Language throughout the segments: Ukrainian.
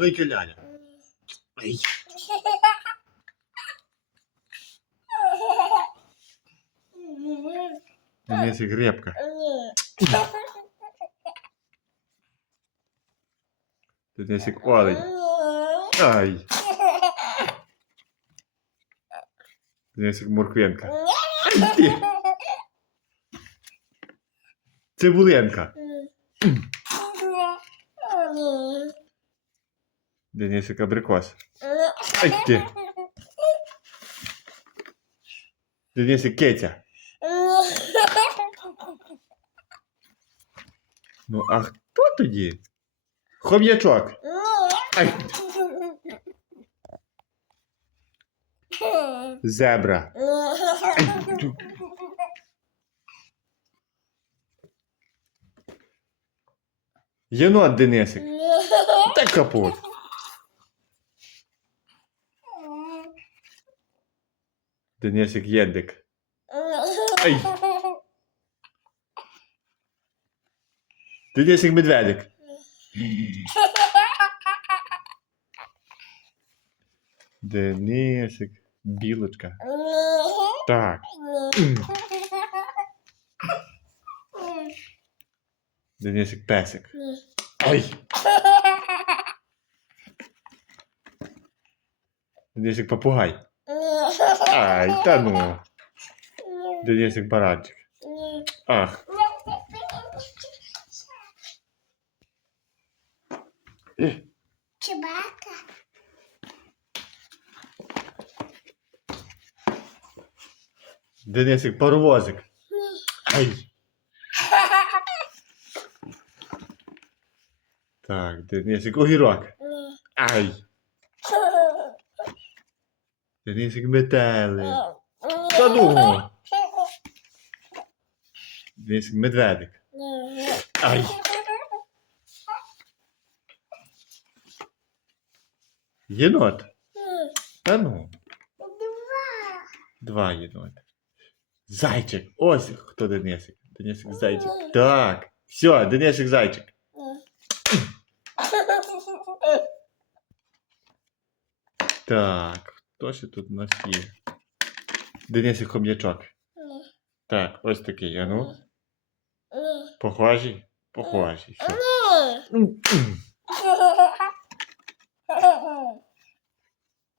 Велика ляля. Ай. Денисик репка. Денисик олень. Ай. Денисик ти. Цибуленка. Денисик абрикос. Ай ти. Денисик кетя. Ну, а хто тоді? Хом'ячок. Ай. Зебра. Єнот Денисик. Та капут. Денисик єдик. Ай. Денисик медведик. Денисик. Білочка. Так. Денисик песик. Ай. Денисик попугай. Ай, та ну. Денисик баранчик. Ах. Ех, Чебака. Денисик паровозик. Ай. Так, Денисик огірок. Ай. Денисик метелик. Та ну. Денисик медведик. Ай. Єнот. Та ну. Два єноти. Зайчик. Ось хто Денисик. Денисик зайчик. Так. Все, Денисик зайчик. Так, хто ще тут у нас є? Денисик хом'ячок. Так, ось такий. А ну. Похожі? Похожі. Все.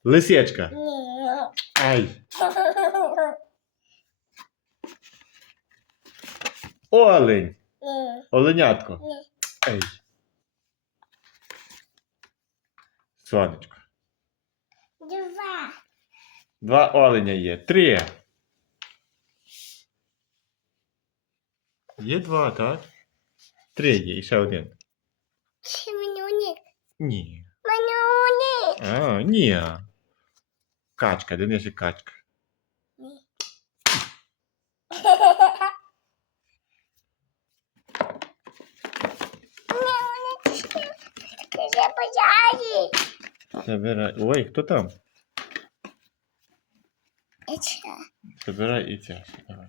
Лисичка. Ай. Олень. Оленятко. Ей. Сонечко. Два. Оленя є. Три. Є два, так? Три є, і ще один. Семенюник. Ні. Манюник. А, ні. Качка, Денисик качка. Западали. Забирай. Ой, хто там? Это. Забирай і це. Давай.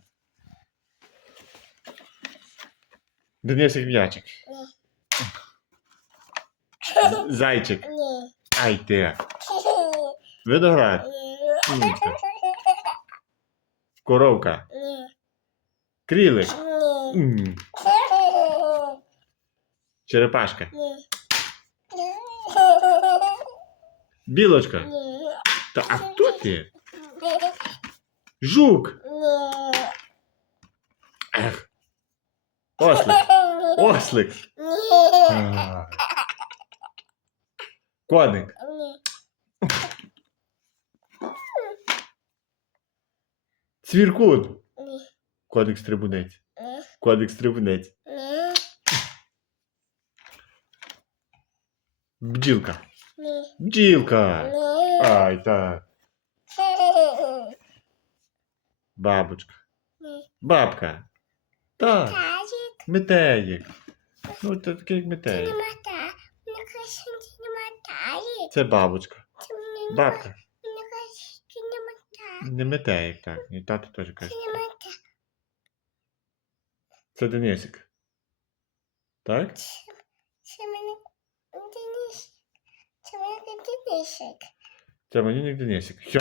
Денисик м'ячик. Зайчик. Не. Ай ти. Виноград. Умка. Коровка. Не. Крілик. М. Черепашка. Білочка. Та а хто ти? Жук. Ех. Ослик. Ослик. А. Коник. Цвіркун. Коник стрибунець. Коник стрибунець. Бджілка. Бджілка. Ай, так. Бабочка. Бабка. Так. Метеїк. Ну, це такий як метеїк. Це бабочка. Бабка. Не метеїк, так. І тато теж каже. Це Денисик. Так? Денисик. Це Манюнік Денисик. Все.